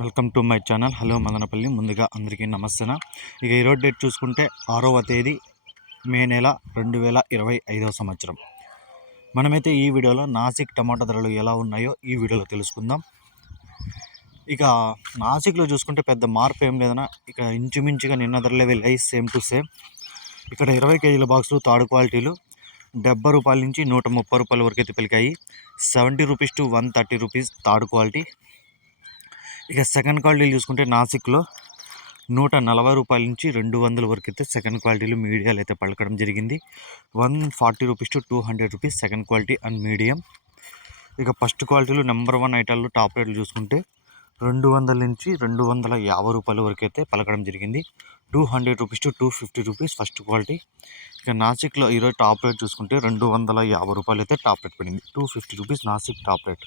Welcome to my channel. Hello Madanapalle. ముందుగా అందరికీ నమస్తేనా? ఇక ఈరోజు డేట్ చూసుకుంటే ఆరవ తేదీ మే నెల రెండు వేల ఇరవై ఐదవ సంవత్సరం. మనమైతే ఈ వీడియోలో నాసిక్ టమాటా ధరలు ఎలా ఉన్నాయో ఈ వీడియోలో తెలుసుకుందాం. ఇక నాసిక్లో చూసుకుంటే పెద్ద మార్పు ఏం లేదన్నా ఇక ఇంచుమించుగా నిన్న ధరలే వెళ్ళాయి సేమ్ టు సేమ్ ఇక్కడ ఇరవై కేజీల బాక్సులు తాడు క్వాలిటీలు డెబ్బై రూపాయల నుంచి నూట ముప్పై రూపాయల వరకు అయితే పెరిగాయి. Seventy rupees to one thirty rupees third quality. ఇక సెకండ్ క్వాలిటీలు చూసుకుంటే నాసిక్లో నూట నలభై రూపాయల నుంచి రెండు వందల వరకు అయితే సెకండ్ క్వాలిటీలు మీడియాలు అయితే పలకడం జరిగింది. One forty rupees to two hundred rupees second quality and medium ఇక ఫస్ట్ క్వాలిటీలు నెంబర్ వన్ ఐటాలు టాప్ రేట్లు చూసుకుంటే రెండు వందల నుంచి రెండు వందల యాభై రూపాయల వరకు అయితే పలకడం జరిగింది. Two hundred rupees to two fifty rupees first quality ఇక నాసిక్లో ఈరోజు టాప్ రేట్ చూసుకుంటే రెండు వందల యాభై రూపాయలు అయితే టాప్ రేట్ పడింది. Two fifty rupees Nashik top rate